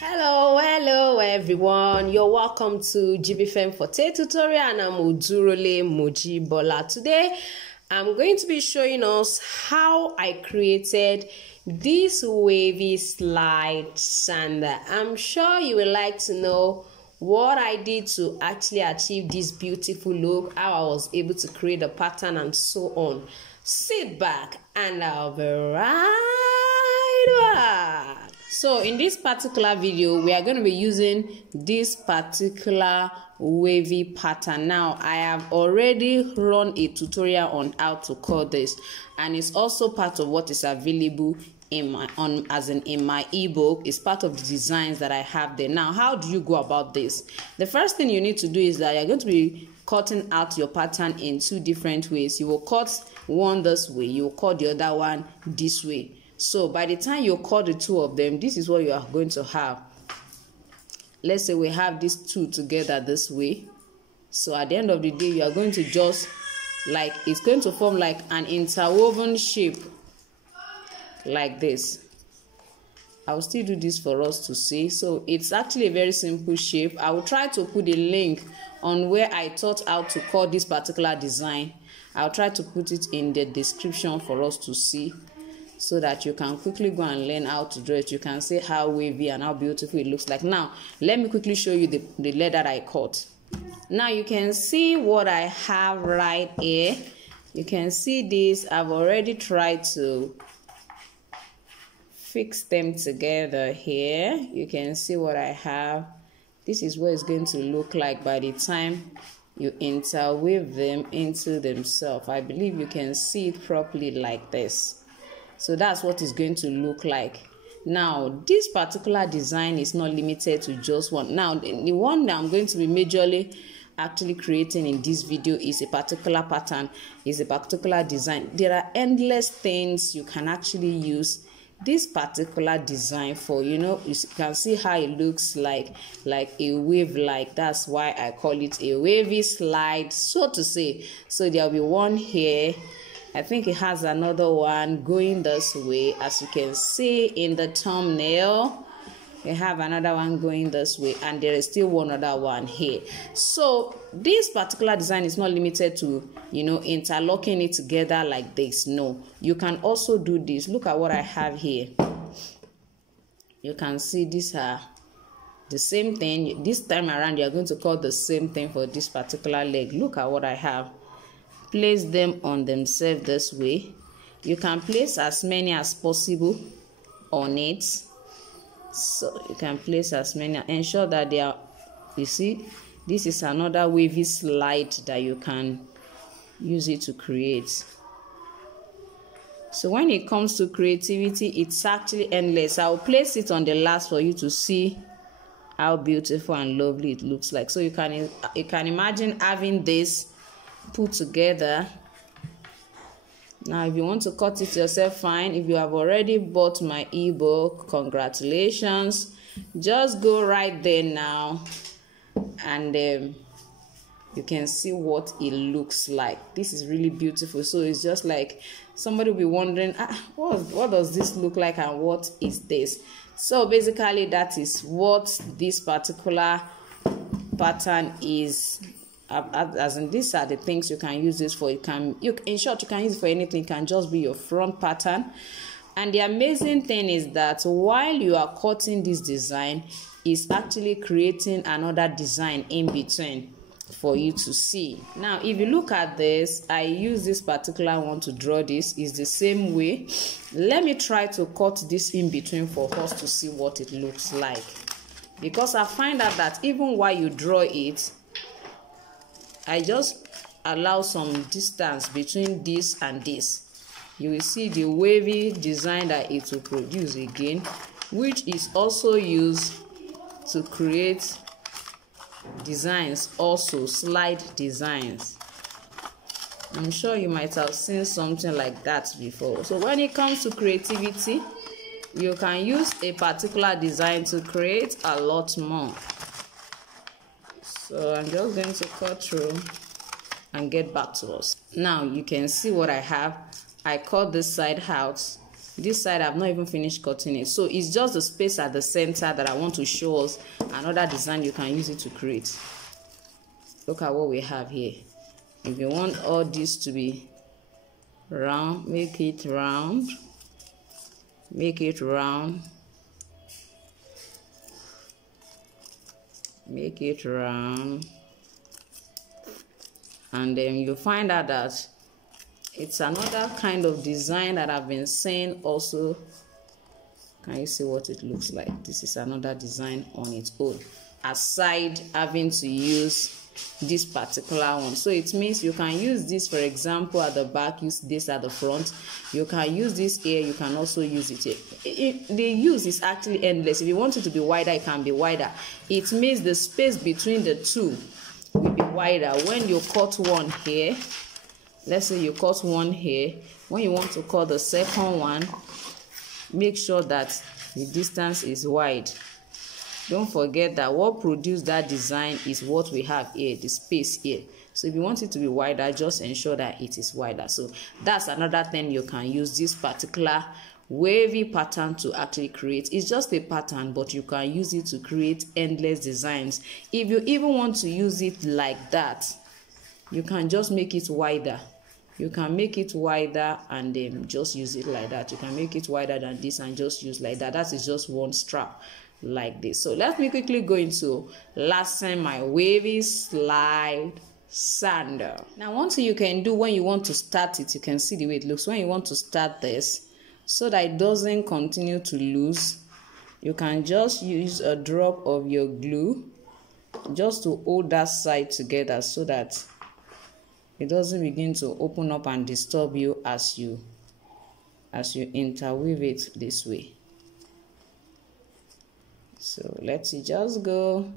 Hello everyone, you're welcome to GBFM Forte tutorial, and I'm Odurole Mojibola. Today I'm going to be showing us how I created this wavy slide sandal. I'm sure you would like to know what I did to actually achieve this beautiful look, how I was able to create a pattern and so on. Sit back and I'll be right back. So in this particular video, we are going to be using this particular wavy pattern. Now, I have already run a tutorial on how to cut this, and it's also part of what is available in my in my ebook. It's part of the designs that I have there. Now, how do you go about this? The first thing you need to do is that you're going to be cutting out your pattern in two different ways. You will cut one this way, you will cut the other one this way. So by the time you cut the two of them, this is what you are going to have. Let's say we have these two together this way. So at the end of the day, you are going to just it's going to form like an interwoven shape like this. I will still do this for us to see. So it's actually a very simple shape. I will try to put a link on where I taught how to cut this particular design. I'll try to put it in the description for us to see, so that you can quickly go and learn how to draw it. You can see how wavy and how beautiful it looks like. Now, let me quickly show you the leather I cut. Now, you can see what I have right here. You can see this. I've already tried to fix them together here. You can see what I have. This is what it's going to look like by the time you interweave them into themselves. I believe you can see it properly like this. So that's what it's going to look like. Now, this particular design is not limited to just one. Now, the one that I'm going to be majorly actually creating in this video is a particular pattern, is a particular design. There are endless things you can actually use this particular design for. You know, you can see how it looks like a wave. That's why I call it a wavy slide, so to say. So there'll be one here. I think it has another one going this way, as you can see in the thumbnail. We have another one going this way, and there is still one other one here. So this particular design is not limited to, you know, interlocking it together like this. No, you can also do this. Look at what I have here. You can see these are the same thing. This time around, you're going to cut the same thing for this particular leg. Look at what I have. Place them on themselves this way. You can place as many as possible on it. So you can place as many. Ensure that they are, you see, this is another wavy slide that you can use it to create. So when it comes to creativity, it's actually endless. I'll place it on the last for you to see how beautiful and lovely it looks like. So you can imagine having this put together. Now, if you want to cut it yourself, fine. If you have already bought my ebook, congratulations. Just go right there now, and you can see what it looks like. This is really beautiful. So it's just like somebody will be wondering, what does this look like and what is this? So basically, that is what this particular pattern is. As in, these are the things you can use this for. In short, you can use it for anything. It can just be your front pattern. And the amazing thing is that while you are cutting this design, it's actually creating another design in between for you to see. Now, if you look at this, I use this particular one to draw this. Is the same way. Let me try to cut this in between for us to see what it looks like, because I find out that even while you draw it, I just allow some distance between this and this. You will see the wavy design that it will produce again, which is also used to create designs, also slide designs. I'm sure you might have seen something like that before. So when it comes to creativity, you can use a particular design to create a lot more. So I'm just going to cut through and get back to us. Now you can see what I have. I cut this side out This side I've not even finished cutting it, so it's just the space at the center that I want to show us another design you can use it to create. Look at what we have here. If you want all this to be round, make it round, make it round, make it round, and then you find out that it's another kind of design that I've been saying also. Can you see what it looks like? This is another design on its own, aside having to use this particular one. So it means you can use this, for example, at the back, use this at the front. You can use this here, you can also use it here. The use is actually endless. If you want it to be wider, it can be wider. It means the space between the two will be wider. When you cut one here, let's say you cut one here, when you want to cut the second one, make sure that the distance is wide. Don't forget that what produced that design is what we have here, the space here. So if you want it to be wider, just ensure that it is wider. So that's another thing you can use this particular wavy pattern to actually create. It's just a pattern, but you can use it to create endless designs. If you even want to use it like that, you can just make it wider. You can make it wider and then just use it like that. You can make it wider than this and just use like that. That is just one strap like this. So let me quickly go into lassen my wavy slide sandal. Now one thing you can do when you want to start it, you can see the way it looks. When you want to start this, so that it doesn't continue to lose, you can just use a drop of your glue just to hold that side together so that it doesn't begin to open up and disturb you as you interweave it this way. So let it just go.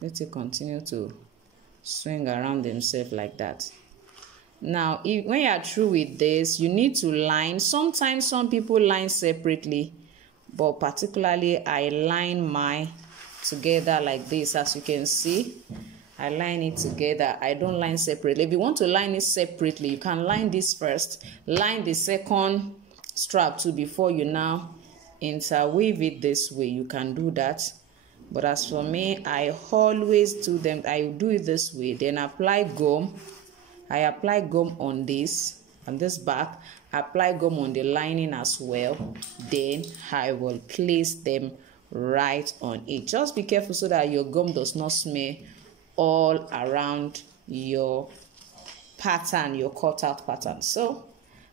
Let it continue to swing around themselves like that. Now, when you are through with this, you need to line. Sometimes some people line separately, but particularly I line mine together like this. As you can see, I line it together. I don't line separately. If you want to line it separately, you can line this first, line the second strap too before you now interweave it this way. You can do that. But as for me, I always do them. I do it this way. Then apply gum. I apply gum on this back. I apply gum on the lining as well. Then I will place them right on it. Just be careful so that your gum does not smear all around your pattern, your cutout pattern. So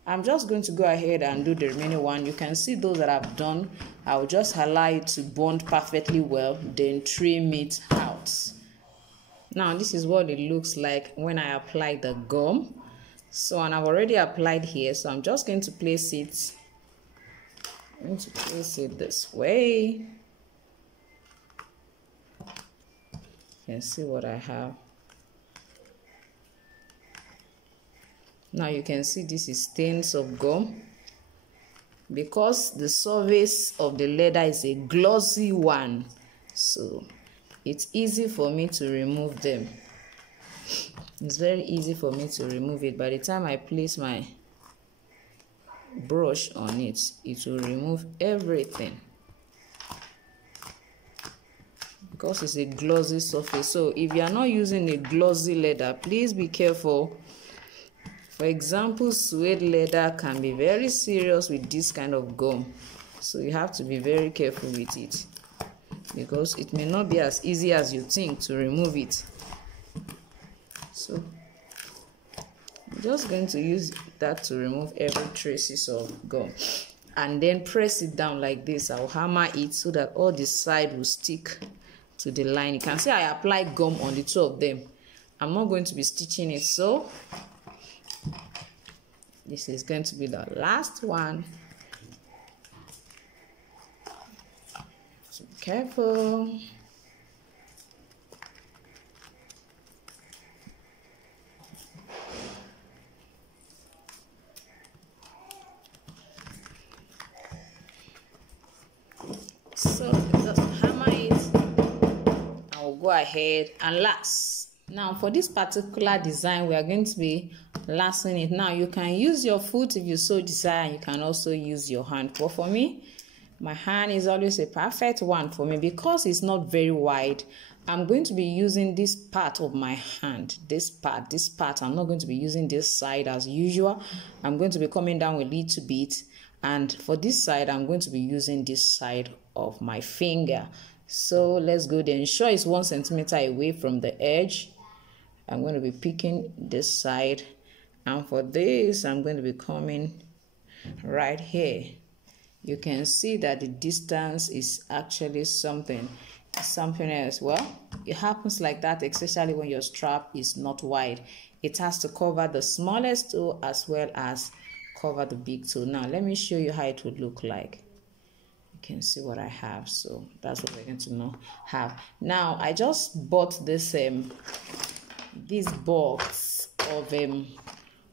I'm just going to go ahead and do the remaining one. You can see those that I've done. I'll just allow it to bond perfectly well, then trim it out. Now this is what it looks like when I apply the gum. So, and I've already applied here, so I'm just going to place it. I'm going to place it this way. You can see what I have. Now you can see this is stains of gum. Because the surface of the leather is a glossy one, so it's easy for me to remove them. It's very easy for me to remove it. By the time I place my brush on it, it will remove everything. Because it's a glossy surface. So if you are not using a glossy leather, please be careful. For example, suede leather can be very serious with this kind of gum. So you have to be very careful with it, because it may not be as easy as you think to remove it. So I'm just going to use that to remove every traces of gum, and then press it down like this. I'll hammer it so that all the side will stick to the line. You can see I applied gum on the two of them. I'm not going to be stitching it, so this is going to be the last one. So be careful. So just hammer it. I will go ahead and last. Now for this particular design, we are going to be lassen it. Now you can use your foot if you so desire. You can also use your hand, but for me, my hand is always a perfect one for me because it's not very wide. I'm going to be using this part of my hand, this part. I'm not going to be using this side as usual. I'm going to be coming down a little bit, and for this side, I'm going to be using this side of my finger. So let's go there. Ensure it's 1 centimeter away from the edge. I'm going to be picking this side, and for this, I'm going to be coming right here. You can see that the distance is actually something else. Well, it happens like that, especially when your strap is not wide. It has to cover the smallest toe as well as cover the big toe. Now let me show you how it would look like. You can see what I have, so that's what we're going to have. Now I just bought this box of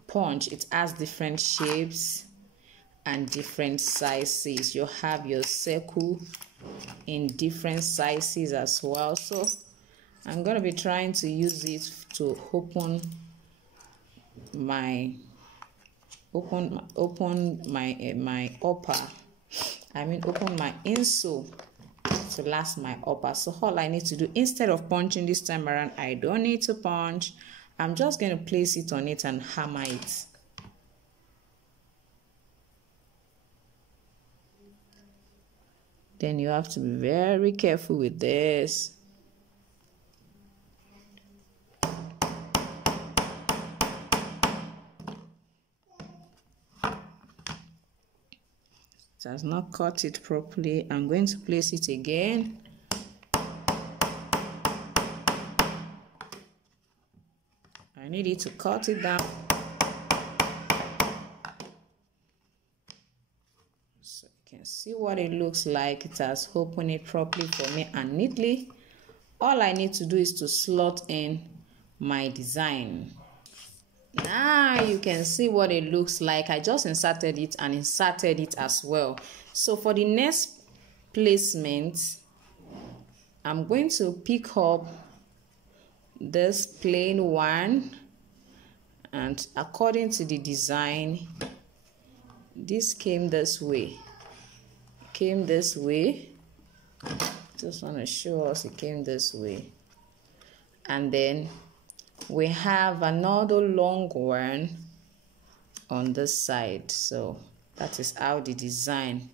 punch. It has different shapes and different sizes. You have your circle in different sizes as well. So I'm going to be trying to use it to open my open my insole to last my upper. So all I need to do, instead of punching this time around, I don't need to punch. I'm just going to place it on it and hammer it. Then you have to be very careful with this. It has not cut it properly. I'm going to place it again. I need it to cut it down. So you can see what it looks like. It has opened it properly for me and neatly. All I need to do is to slot in my design. Now you can see what it looks like. I just inserted it and inserted it as well. So for the next placement, I'm going to pick up this plain one, and according to the design, this came this way. Just want to show us it came this way. And then we have another long one on this side. So that is how the design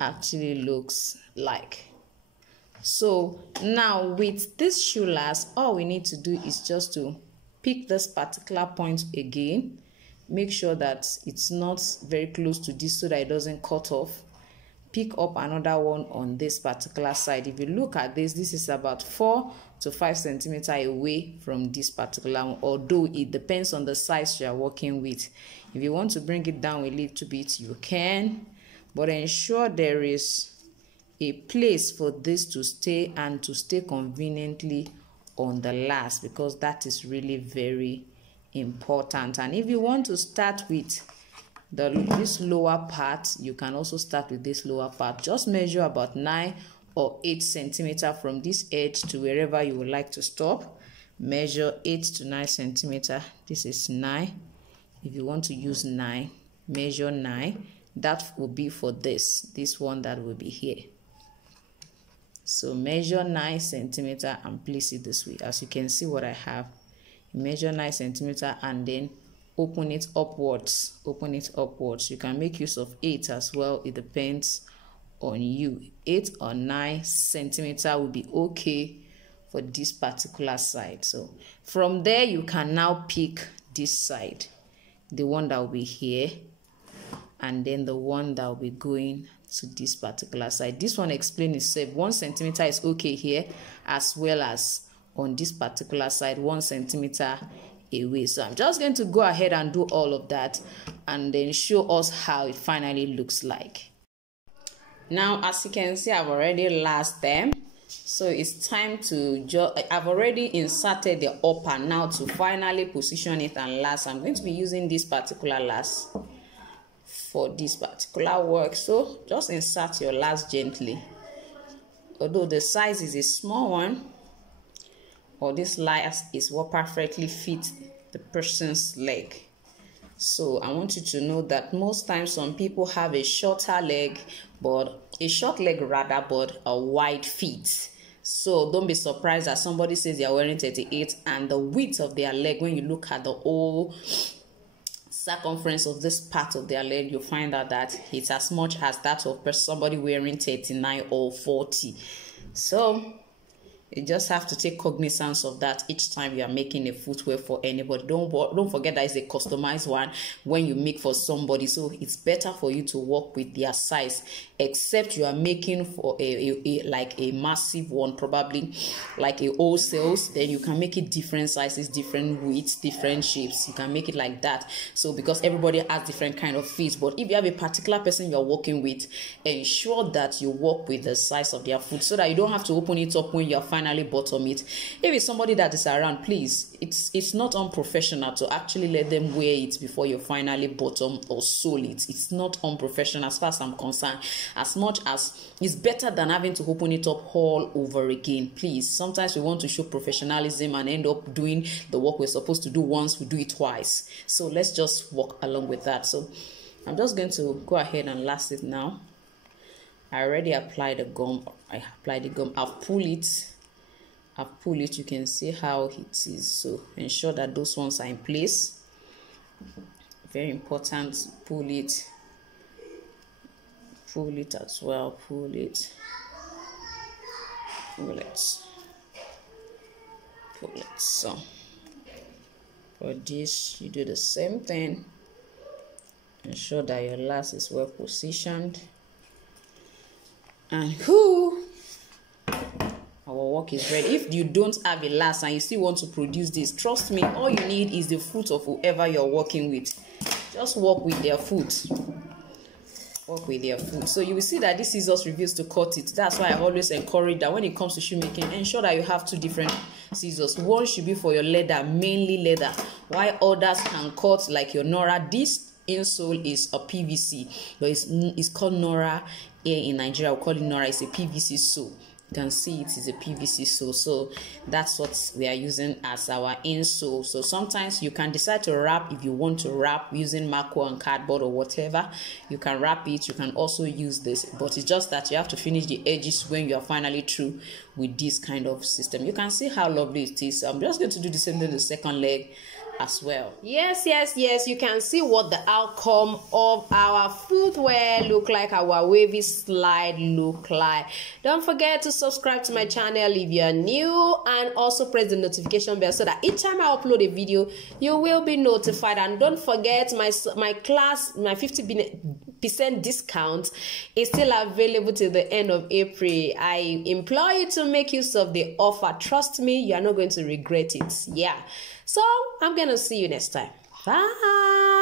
actually looks like. So now with this shoe last, all we need to do is just to pick this particular point again. Make sure that it's not very close to this so that it doesn't cut off. Pick up another one on this particular side. If you look at this, this is about 4 to 5 centimeters away from this particular one, although it depends on the size you are working with. If you want to bring it down a little bit, you can, but ensure there is a place for this to stay and to stay conveniently on the last, because that is really very important. And if you want to start with this lower part, you can also start with this lower part. Just measure about 9 or 8 centimeters from this edge to wherever you would like to stop. Measure 8 to 9 centimeters. This is 9. If you want to use 9, measure 9. That will be for this one that will be here. So measure 9 centimeters and place it this way. As you can see what I have, measure 9 centimeters and then open it upwards. You can make use of 8 as well. It depends on you. 8 or 9 centimeters will be okay for this particular side. So from there you can now pick this side, the one that will be here, and then the one that will be going to this particular side. This one explains itself. 1 centimeter is okay here, as well as on this particular side 1 centimeter away. So I'm just going to go ahead and do all of that and then show us how it finally looks like. Now, as you can see, I've already last them, so it's time to I've already inserted the upper. Now to finally position it and last, I'm going to be using this particular last for this particular work. So just insert your last gently. Although the size is a small one, or this last is what perfectly fits the person's leg. So I want you to know that most times some people have a shorter leg, but a short leg rather, but a wide feet. So don't be surprised that somebody says they are wearing 38 and the width of their leg, when you look at the whole circumference of this part of their leg, you'll find out that it's as much as that of somebody wearing 39 or 40. So you just have to take cognizance of that each time you are making a footwear for anybody. Don't forget that it's a customized one when you make for somebody. So it's better for you to work with their size, except you are making for like a massive one, probably like a wholesale. Then you can make it different sizes, different widths, different shapes. You can make it like that. So because everybody has different kind of feet, but if you have a particular person you're working with, ensure that you work with the size of their foot so that you don't have to open it up when you're finally bottom it. If it's somebody that is around, please, it's not unprofessional to actually let them wear it before you finally bottom or sole it. It's not unprofessional as far as I'm concerned, as much as it's better than having to open it up all over again. Please, sometimes we want to show professionalism and end up doing the work we're supposed to do once, we do it twice. So let's just walk along with that. So I'm just going to go ahead and last it now. I already applied the gum. I've pulled it. You can see how it is. So ensure that those ones are in place. Very important. Pull it as well. Pull it. So for this, you do the same thing. Ensure that your last is well positioned. And our work is ready. If you don't have a last and you still want to produce this, trust me, all you need is the foot of whoever you're working with. Just work with their foot. Work with their foot. So you will see that this scissors reveals to cut it. That's why I always encourage that when it comes to shoemaking, ensure that you have two different scissors. One should be for your leather, mainly leather, while others can cut like your Nora. This insole is a PVC, but it's called Nora here in Nigeria. We call it Nora. It's a PVC sole. You can see it is a PVC sole, so that's what we are using as our insole. So sometimes you can decide to wrap. If you want to wrap using marco and cardboard or whatever, you can wrap it. You can also use this, but it's just that you have to finish the edges when you are finally through with this kind of system. You can see how lovely it is. So I'm just going to do the same thing with the second leg as well. Yes, you can see what the outcome of our footwear look like, our wavy slide look like. Don't forget to subscribe to my channel if you're new, and also press the notification bell so that each time I upload a video you will be notified. And don't forget my class, my 50% discount is still available till the end of April. I implore you to make use of the offer. Trust me, you are not going to regret it. Yeah. So I'm gonna see you next time. Bye.